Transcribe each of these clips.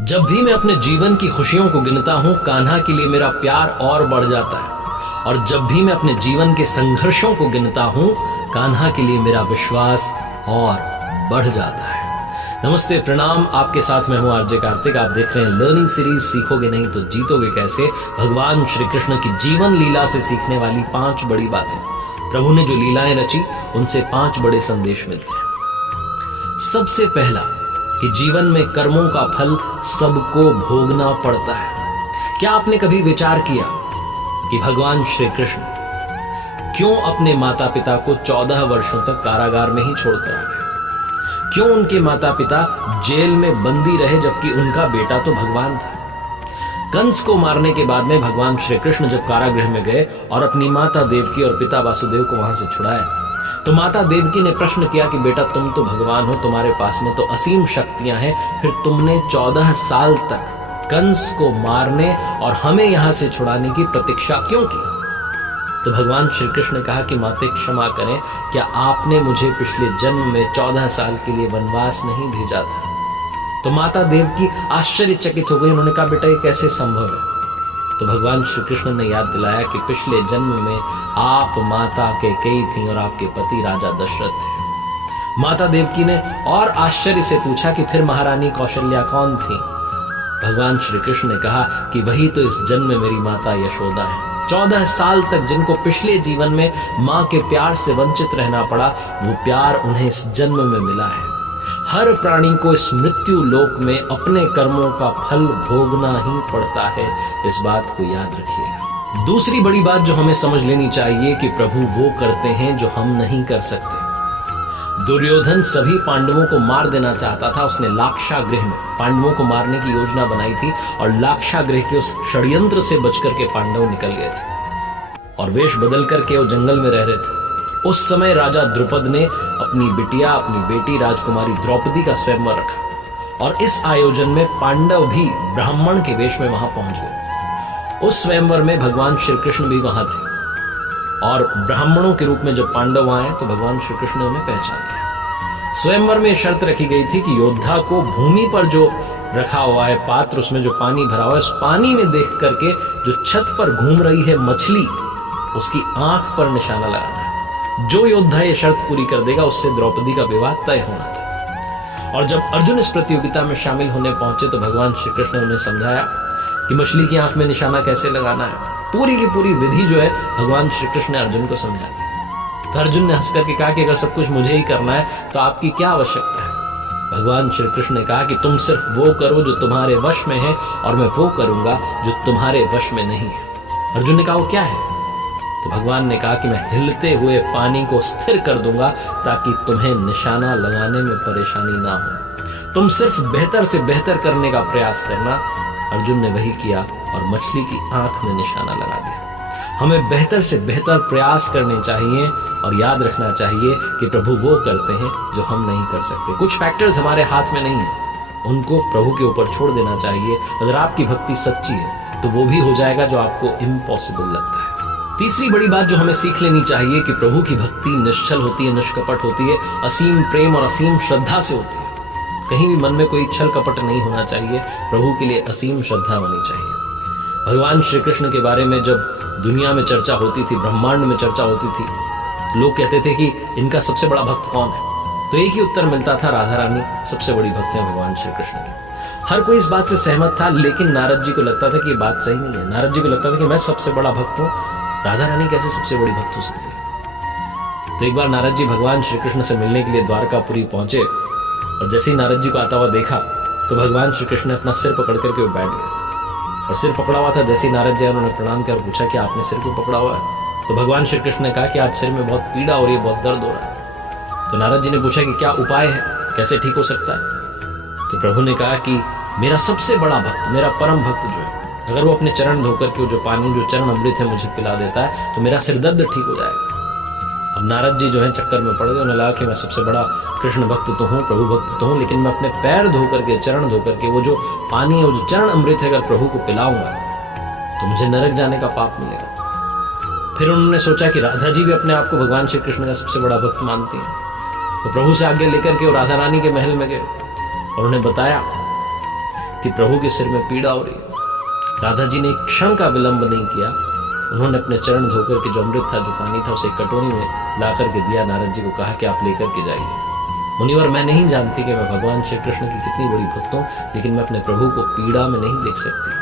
जब भी मैं अपने जीवन की खुशियों को गिनता हूं, कान्हा के लिए मेरा प्यार और बढ़ जाता है। और जब भी मैं अपने जीवन के संघर्षों को गिनता हूं, कान्हा के लिए मेरा विश्वास और बढ़ जाता है। नमस्ते, प्रणाम। आपके साथ मैं हूं आरजे कार्तिक। आप देख रहे हैं लर्निंग सीरीज सीखोगे नहीं तो जीतोगे कैसे, भगवान श्री कृष्ण की जीवन लीला से सीखने वाली 5 बड़ी बातें। प्रभु ने जो लीलाएं रची, उनसे 5 बड़े संदेश मिलते हैं। सबसे पहला कि जीवन में कर्मों का फल सबको भोगना पड़ता है। क्या आपने कभी विचार किया कि भगवान श्री कृष्ण क्यों अपने माता पिता को 14 वर्षों तक कारागार में ही छोड़कर आ गए? क्यों उनके माता पिता जेल में बंदी रहे जबकि उनका बेटा तो भगवान था? कंस को मारने के बाद में भगवान श्री कृष्ण जब कारागृह में गए और अपनी माता देवकी और पिता वासुदेव को वहां से छुड़ाया, तो माता देवकी ने प्रश्न किया कि बेटा, तुम तो भगवान हो, तुम्हारे पास में तो असीम शक्तियां हैं, फिर तुमने 14 साल तक कंस को मारने और हमें यहां से छुड़ाने की प्रतीक्षा क्यों की? तो भगवान श्री कृष्ण ने कहा कि माते क्षमा करें, क्या आपने मुझे पिछले जन्म में 14 साल के लिए वनवास नहीं भेजा था? तो माता देवकी आश्चर्यचकित हो गई। उन्होंने कहा, बेटा, ये कैसे संभव है? तो भगवान श्री कृष्ण ने याद दिलाया कि पिछले जन्म में आप माता कैकेयी थी और आपके पति राजा दशरथ थे। माता देवकी ने और आश्चर्य से पूछा कि फिर महारानी कौशल्या कौन थी? भगवान श्री कृष्ण ने कहा कि वही तो इस जन्म में मेरी माता यशोदा है। 14 साल तक जिनको पिछले जीवन में मां के प्यार से वंचित रहना पड़ा, वो प्यार उन्हें इस जन्म में मिला है। हर प्राणी को इस मृत्यु लोक में अपने कर्मों का फल भोगना ही पड़ता है। इस बात को याद रखिएगा। दूसरी बड़ी बात जो हमें समझ लेनी चाहिए कि प्रभु वो करते हैं जो हम नहीं कर सकते। दुर्योधन सभी पांडवों को मार देना चाहता था। उसने लाक्षागृह में पांडवों को मारने की योजना बनाई थी और लाक्षागृह के उस षड्यंत्र से बचकर के पांडव निकल गए थे और वेश बदल करके वो जंगल में रह रहे थे। उस समय राजा द्रुपद ने अपनी बिटिया, अपनी बेटी राजकुमारी द्रौपदी का स्वयंवर रखा और इस आयोजन में पांडव भी ब्राह्मण के वेश में वहां पहुंच गए। उस स्वयंवर में भगवान श्री कृष्ण भी वहां थे और ब्राह्मणों के रूप में जब पांडव आए तो भगवान श्री कृष्ण ने उन्हें पहचान लिया। स्वयंवर में शर्त रखी गई थी कि योद्धा को भूमि पर जो रखा हुआ है पात्र, उसमें जो पानी भरा हुआ है, उस पानी में देख करके जो छत पर घूम रही है मछली, उसकी आंख पर निशाना लगाना। जो योद्धा ये शर्त पूरी कर देगा, उससे द्रौपदी का विवाह तय होना था। और जब अर्जुन इस प्रतियोगिता में शामिल होने पहुंचे तो भगवान श्री कृष्ण ने उन्हें समझाया कि मछली की आंख में निशाना कैसे लगाना है। पूरी की पूरी विधि जो है भगवान श्री कृष्ण ने अर्जुन को समझा दी। तो अर्जुन ने हंस करके कहा कि अगर सब कुछ मुझे ही करना है तो आपकी क्या आवश्यकता है? भगवान श्री कृष्ण ने कहा कि तुम सिर्फ वो करो जो तुम्हारे वश में है और मैं वो करूंगा जो तुम्हारे वश में नहीं है। अर्जुन ने कहा, वो क्या है? तो भगवान ने कहा कि मैं हिलते हुए पानी को स्थिर कर दूंगा ताकि तुम्हें निशाना लगाने में परेशानी ना हो। तुम सिर्फ बेहतर से बेहतर करने का प्रयास करना। अर्जुन ने वही किया और मछली की आंख में निशाना लगा दिया। हमें बेहतर से बेहतर प्रयास करने चाहिए और याद रखना चाहिए कि प्रभु वो करते हैं जो हम नहीं कर सकते। कुछ फैक्टर्स हमारे हाथ में नहीं है, उनको प्रभु के ऊपर छोड़ देना चाहिए। अगर आपकी भक्ति सच्ची है तो वो भी हो जाएगा जो आपको इम्पॉसिबल लगता है। तीसरी बड़ी बात जो हमें सीख लेनी चाहिए कि प्रभु की भक्ति निश्चल होती है, निष्कपट होती है, असीम प्रेम और असीम श्रद्धा से होती है। कहीं भी मन में कोई छल कपट नहीं होना चाहिए। प्रभु के लिए असीम श्रद्धा होनी चाहिए। भगवान श्री कृष्ण के बारे में जब दुनिया में चर्चा होती थी, ब्रह्मांड में चर्चा होती थी, लोग कहते थे कि इनका सबसे बड़ा भक्त कौन है? तो एक ही उत्तर मिलता था, राधा रानी सबसे बड़ी भक्त है भगवान श्री कृष्ण की। हर कोई इस बात से सहमत था, लेकिन नारद जी को लगता था कि ये बात सही नहीं है। नारद जी को लगता था कि मैं सबसे बड़ा भक्त हूँ, राधा रानी कैसे सबसे बड़ी भक्त हो सकती है? तो एक बार नारद जी भगवान श्री कृष्ण से मिलने के लिए द्वारकापुरी पहुंचे और जैसे ही नारद जी को आता हुआ देखा तो भगवान श्री कृष्ण ने अपना सिर पकड़ करके बैठ गए और सिर पकड़ा हुआ था। जैसे ही नारद जी उन्होंने प्रणाम किया और पूछा कि आपने सिर क्यों पकड़ा हुआ है? तो भगवान श्री कृष्ण ने कहा कि आज सिर में बहुत पीड़ा हो रही है, बहुत दर्द हो रहा है। तो नारद जी ने पूछा कि क्या उपाय है, कैसे ठीक हो सकता है? तो प्रभु ने कहा कि मेरा सबसे बड़ा भक्त, मेरा परम भक्त जो है, अगर वो अपने चरण धोकर के जो पानी, जो चरण अमृत है मुझे पिला देता है तो मेरा सिर दर्द ठीक हो जाएगा। अब नारद जी जो है चक्कर में पड़ गए। उन्हें लगा कि मैं सबसे बड़ा कृष्ण भक्त तो हूँ, प्रभु भक्त तो हूँ, लेकिन मैं अपने पैर धोकर के, चरण धोकर के, वो जो पानी है, वो जो चरण अमृत है, अगर प्रभु को पिलाऊंगा तो मुझे नरक जाने का पाप मिलेगा। फिर उन्होंने सोचा कि राधा जी भी अपने आप को भगवान श्री कृष्ण का सबसे बड़ा भक्त मानती हैं। तो प्रभु से आज्ञा लेकर के वो राधा रानी के महल में गए और उन्हें बताया कि प्रभु के सिर में पीड़ा हो रही है। राधा जी ने एक क्षण का विलंब नहीं किया, उन्होंने अपने चरण धोकर के जो अमृत था, जो पानी था, उसे कटोरी में ला करके दिया। नारद जी को कहा कि आप लेकर के जाइए। मुनिवर, मैं नहीं जानती कि मैं भगवान श्री कृष्ण की कितनी बड़ी भक्त हूँ, लेकिन मैं अपने प्रभु को पीड़ा में नहीं देख सकती।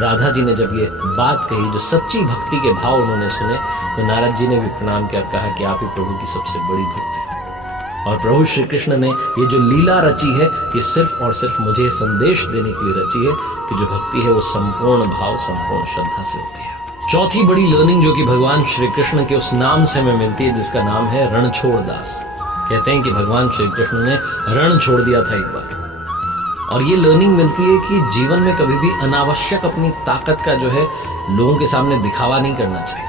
राधा जी ने जब ये बात कही, जो सच्ची भक्ति के भाव उन्होंने सुने, तो नारद जी ने भी प्रणाम किया, कहा कि आप ही प्रभु की सबसे बड़ी भक्त हैं। और प्रभु श्री कृष्ण ने ये जो लीला रची है, ये सिर्फ और सिर्फ मुझे संदेश देने के लिए रची है कि जो भक्ति है वो संपूर्ण भाव, संपूर्ण श्रद्धा से होती है। चौथी बड़ी लर्निंग जो कि भगवान श्री कृष्ण के उस नाम से हमें मिलती है, जिसका नाम है रणछोड़ दास। कहते हैं कि भगवान श्री कृष्ण ने रण छोड़ दिया था एक बार, और ये लर्निंग मिलती है कि जीवन में कभी भी अनावश्यक अपनी ताकत का जो है लोगों के सामने दिखावा नहीं करना चाहिए।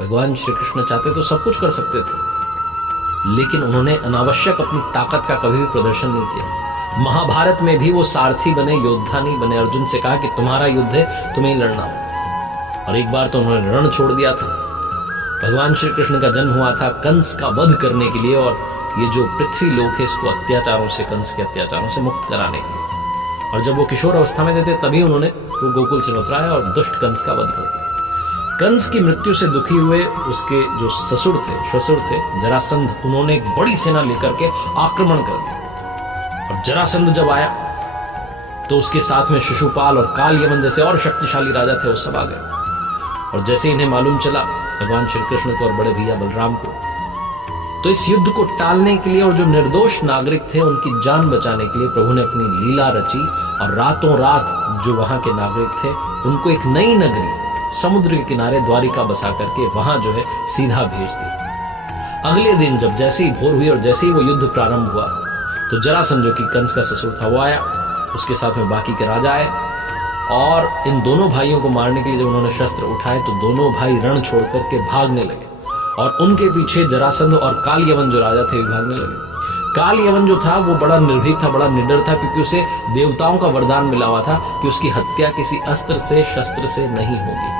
भगवान श्री कृष्ण चाहते तो सब कुछ कर सकते थे, लेकिन उन्होंने अनावश्यक अपनी ताकत का कभी भी प्रदर्शन नहीं किया। महाभारत में भी वो सारथी बने, योद्धा नहीं बने। अर्जुन से कहा कि तुम्हारा युद्ध है, तुम्हें ही लड़ना हो। और एक बार तो उन्होंने रण छोड़ दिया था। भगवान श्री कृष्ण का जन्म हुआ था कंस का वध करने के लिए, और ये जो पृथ्वी लोक है इसको अत्याचारों से, कंस के अत्याचारों से मुक्त कराने के लिए। और जब वो किशोर अवस्था में थे, तभी उन्होंने वो गोकुल से उतराया और दुष्ट कंस का वध कर दिया। कंस की मृत्यु से दुखी हुए उसके जो श्वशुर थे जरासंध, उन्होंने एक बड़ी सेना लेकर के आक्रमण कर दिया। और जरासंध जब आया तो उसके साथ में शिशुपाल और काल यमन जैसे और शक्तिशाली राजा थे, वो सब आ गए। और जैसे इन्हें मालूम चला भगवान श्री कृष्ण को और बड़े भैया बलराम को, तो इस युद्ध को टालने के लिए और जो निर्दोष नागरिक थे उनकी जान बचाने के लिए प्रभु ने अपनी लीला रची, और रातों रात जो वहां के नागरिक थे उनको एक नई नगरी समुद्र के किनारे द्वारिका बसा करके वहां जो है सीधा भेज दिया। अगले दिन जब जैसे ही भोर हुई और जैसे ही वो युद्ध प्रारंभ हुआ, तो जरासंध जो कि कंस का ससुर था वो आया, उसके साथ में बाकी के राजा आए, और इन दोनों भाइयों को मारने के लिए जब उन्होंने शस्त्र उठाए तो दोनों भाई रण छोड़ करके भागने लगे, और उनके पीछे जरासंध और काल यवन जो राजा थे भागने लगे। काल यवन जो था वो बड़ा निर्भीक था, बड़ा निडर था, क्योंकि उसे देवताओं का वरदान मिला हुआ था कि उसकी हत्या किसी अस्त्र से, शस्त्र से नहीं होगी।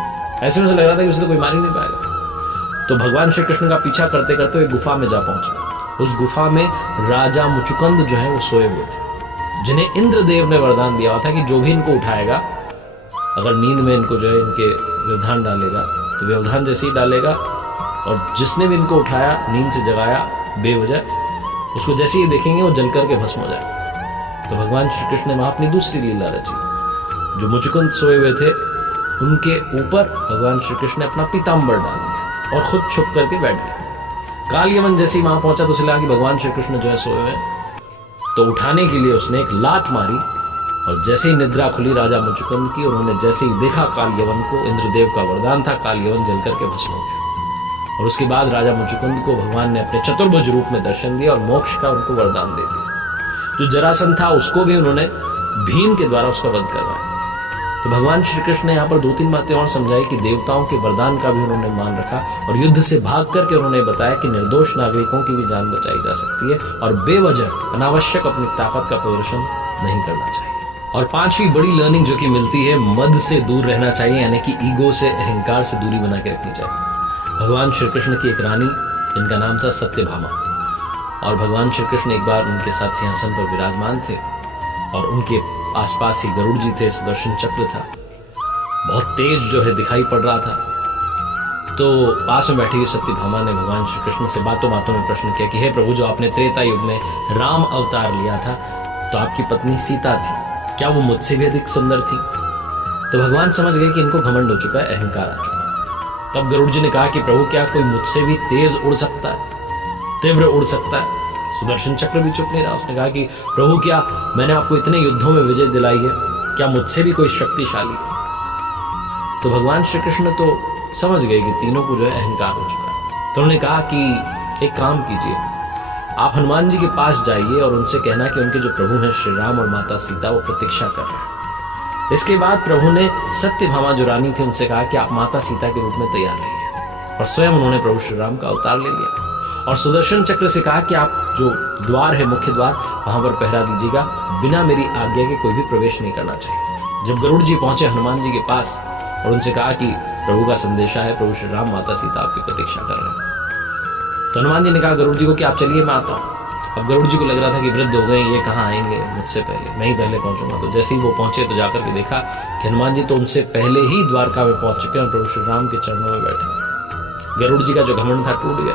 ऐसे में से लग रहा था कि उसे तो कोई मार ही नहीं पाएगा। तो भगवान श्री कृष्ण का पीछा करते करते एक गुफा में जा पहुंचे। उस गुफा में राजा मुचुकुंद जो है वो सोए हुए थे, जिन्हें इंद्रदेव ने वरदान दिया हुआ था कि जो भी इनको उठाएगा, अगर नींद में इनको जो है इनके व्यवधान डालेगा, तो व्यवधान जैसे ही डालेगा, और जिसने भी इनको उठाया, नींद से जगाया बेवजह, उसको जैसे ही देखेंगे वो जल करके भस्म हो जाए। तो भगवान श्री कृष्ण ने वहां अपनी दूसरी लीला रची। जो मुचुकुंद सोए हुए थे उनके ऊपर भगवान श्री कृष्ण ने अपना पीताम्बर डाल दिया और खुद छुप करके बैठ गए। काल यवन जैसे ही वहां पहुंचा तो उसे लगा कि भगवान श्री कृष्ण जो है सोए हुए, तो उठाने के लिए उसने एक लात मारी, और जैसे ही निद्रा खुली राजा मुचुकुंद की, उन्होंने जैसे ही देखा काल यवन को, इंद्रदेव का वरदान था, काल यवन जल करके भस्म हो गया। और उसके बाद राजा मुचुकुंद को भगवान ने अपने चतुर्भुज रूप में दर्शन दिया और मोक्ष का उनको वरदान दे दिया। जो जरासंध था उसको भी उन्होंने भीम के द्वारा उसका वध करवाया। तो भगवान श्री कृष्ण ने यहाँ पर 2-3 बातें और समझाई कि देवताओं के वरदान का भी उन्होंने मान रखा, और युद्ध से भाग करके उन्होंने बताया कि निर्दोष नागरिकों की भी जान बचाई जा सकती है, और बेवजह अनावश्यक अपनी ताकत का प्रदर्शन नहीं करना चाहिए। और 5वीं बड़ी लर्निंग जो कि मिलती है, मद से दूर रहना चाहिए, यानी कि ईगो से, अहंकार से दूरी बना के रखनी चाहिए। भगवान श्री कृष्ण की एक रानी जिनका नाम था सत्यभामा, और भगवान श्री कृष्ण एक बार उनके साथ सिंहासन पर विराजमान थे, और उनके आसपास ही गरुड़ जी थे, सुदर्शन चक्र था, बहुत तेज जो है दिखाई पड़ रहा था। तो पास में बैठी हुई सत्यभामा ने भगवान श्री कृष्ण से बातों बातों में प्रश्न किया कि हे प्रभु, जो आपने त्रेता युग में राम अवतार लिया था, तो आपकी पत्नी सीता थी, क्या वो मुझसे भी अधिक सुंदर थी? तो भगवान समझ गए कि इनको घमंड हो चुका है, अहंकार आ चुका है। तब गरुड़ जी ने कहा कि प्रभु, क्या कोई मुझसे भी तेज उड़ सकता है, तीव्र उड़ सकता है? सुदर्शन चक्र भी चुप नहीं रहा। उसने कहा कि प्रभु, क्या मैंने आपको इतने युद्धों में विजय दिलाई है, क्या मुझसे भी कोई शक्तिशाली है? तो भगवान श्री कृष्ण तो समझ गए कि तीनों को जो है अहंकार हो चुका है। तो उन्होंने कहा कि एक काम कीजिए, आप हनुमान जी के पास जाइए और उनसे कहना कि उनके जो प्रभु हैं श्री राम और माता सीता, वो प्रतीक्षा कर रहे हैं। इसके बाद प्रभु ने सत्यभामा जो रानी थी उनसे कहा कि आप माता सीता के रूप में तैयार रहिए, और स्वयं उन्होंने प्रभु श्री राम का अवतार ले लिया। और सुदर्शन चक्र से कहा कि आप जो द्वार है, मुख्य द्वार, वहां पर पहरा दीजिएगा, बिना मेरी आज्ञा के कोई भी प्रवेश नहीं करना चाहिए। जब गरुड़ जी पहुंचे हनुमान जी के पास और उनसे कहा कि प्रभु का संदेशा है, प्रभु श्री राम माता सीता आपकी प्रतीक्षा कर रहे हैं, तो हनुमान जी ने कहा गरुड़ जी को कि आप चलिए, मैं आता हूँ। अब गरुड़ जी को लग रहा था कि वृद्ध हो गए, ये कहाँ आएंगे मुझसे पहले, मैं ही पहले पहुंचूंगा। तो जैसे ही वो पहुंचे तो जाकर के देखा कि हनुमान जी तो उनसे पहले ही द्वारका में पहुंच चुके हैं और प्रभु श्री राम के चरणों में बैठे। गरुड़ जी का जो घमंड था टूट गया।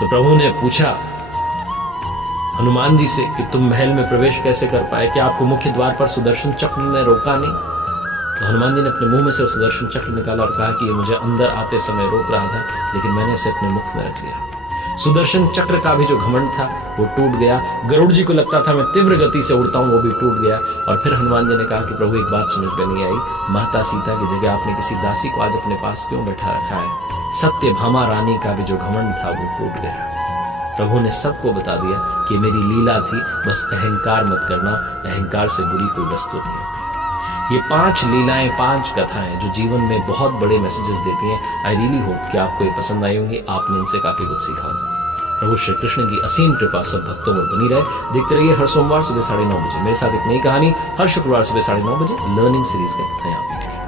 तो प्रभु ने पूछा हनुमान जी से कि तुम महल में प्रवेश कैसे कर पाए, क्या आपको मुख्य द्वार पर सुदर्शन चक्र ने रोका नहीं? तो हनुमान जी ने अपने मुंह में से सुदर्शन चक्र निकाला और कहा कि ये मुझे अंदर आते समय रोक रहा था, लेकिन मैंने इसे अपने मुख में रख लिया। सुदर्शन चक्र का भी जो घमंड था वो टूट गया। गरुड़ जी को लगता था मैं तीव्र गति से उड़ता हूं, वो भी टूट गया। और फिर हनुमान जी ने कहा कि प्रभु एक बात समझ में नहीं आई, माता सीता की जगह आपने किसी दासी को आज अपने पास क्यों बैठा रखा है? सत्यभामा रानी का भी जो घमंड था वो टूट गया। प्रभु ने सबको बता दिया कि मेरी लीला थी, बस अहंकार मत करना, अहंकार से बुरी कोई वस्तु नहीं होती। ये 5 लीलाएं, 5 कथाएं जो जीवन में बहुत बड़े मैसेजेस देती हैं। आई रियली होप कि आपको ये पसंद आई होंगी, आपने इनसे काफी कुछ सीखा होगा। प्रभु श्री कृष्ण की असीम कृपा सब भक्तों में बनी रहे। देखते रहिए हर सोमवार सुबह 9:30 बजे मेरे साथ एक नई कहानी, हर शुक्रवार सुबह 9:30 बजे लर्निंग सीरीज के नया वीडियो।